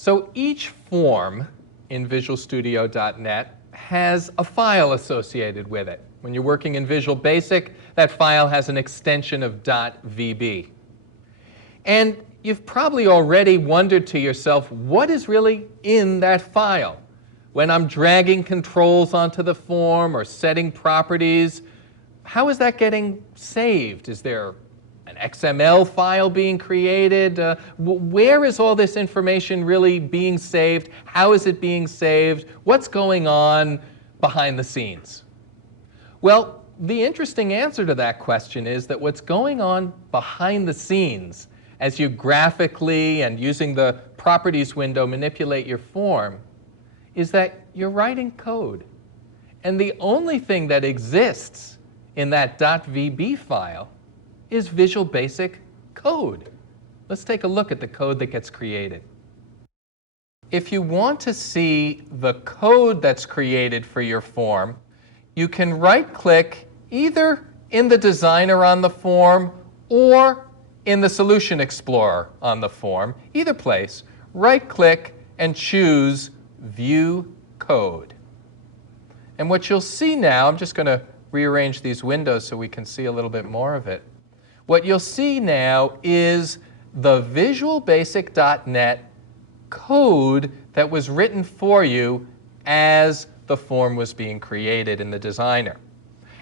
So each form in visualstudio.net has a file associated with it. When you're working in Visual Basic, that file has an extension of .vb. And you've probably already wondered to yourself, what is really in that file? When I'm dragging controls onto the form or setting properties, how is that getting saved? Is there an XML file being created? Where is all this information really being saved? How is it being saved? What's going on behind the scenes? Well, the interesting answer to that question is that what's going on behind the scenes as you graphically and using the Properties window manipulate your form is that you're writing code. And the only thing that exists in that .vb file is Visual Basic code. Let's take a look at the code that gets created. If you want to see the code that's created for your form, you can right-click either in the designer on the form or in the Solution Explorer on the form, either place, right-click and choose View Code. And what you'll see now, I'm just going to rearrange these windows so we can see a little bit more of it. What you'll see now is the visualbasic.net code that was written for you as the form was being created in the designer.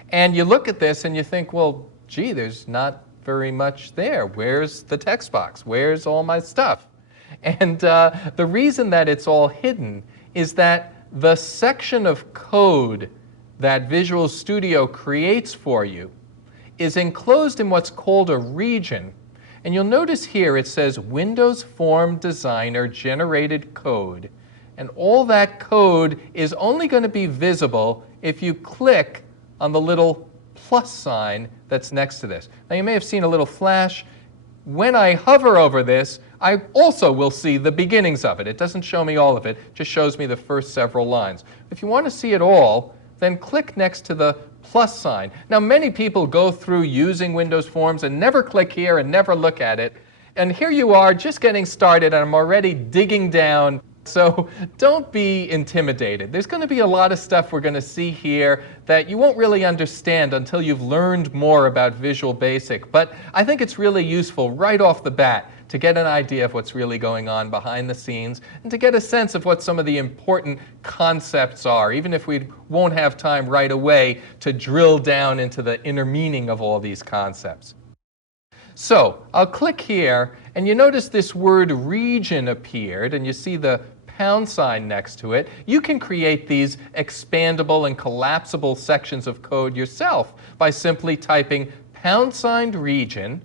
And you look at this and you think, well, gee, there's not very much there. Where's the text box? Where's all my stuff? And the reason that it's all hidden is that the section of code that Visual Studio creates for you is enclosed in what's called a region. And you'll notice here it says Windows Form Designer Generated Code. And all that code is only going to be visible if you click on the little plus sign that's next to this. Now you may have seen a little flash. When I hover over this, I also will see the beginnings of it. It doesn't show me all of it, it just shows me the first several lines. If you want to see it all, then click next to the plus sign. Now many people go through using Windows Forms and never click here and never look at it. And here you are just getting started and I'm already digging down. So don't be intimidated. There's going to be a lot of stuff we're going to see here that you won't really understand until you've learned more about Visual Basic. But I think it's really useful right off the bat to get an idea of what's really going on behind the scenes and to get a sense of what some of the important concepts are, even if we won't have time right away to drill down into the inner meaning of all these concepts. So I'll click here, and you notice this word region appeared, and you see the pound sign next to it. You can create these expandable and collapsible sections of code yourself by simply typing #region,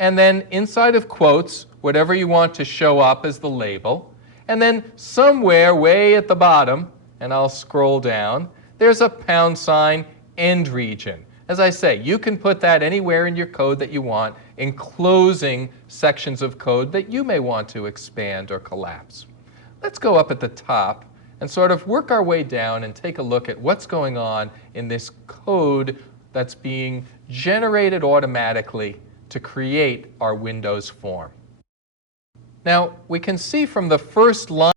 and then inside of quotes, whatever you want to show up as the label, and then somewhere way at the bottom, and I'll scroll down, there's a #end region. As I say, you can put that anywhere in your code that you want, enclosing sections of code that you may want to expand or collapse. Let's go up at the top and sort of work our way down and take a look at what's going on in this code that's being generated automatically to create our Windows form. Now, we can see from the first line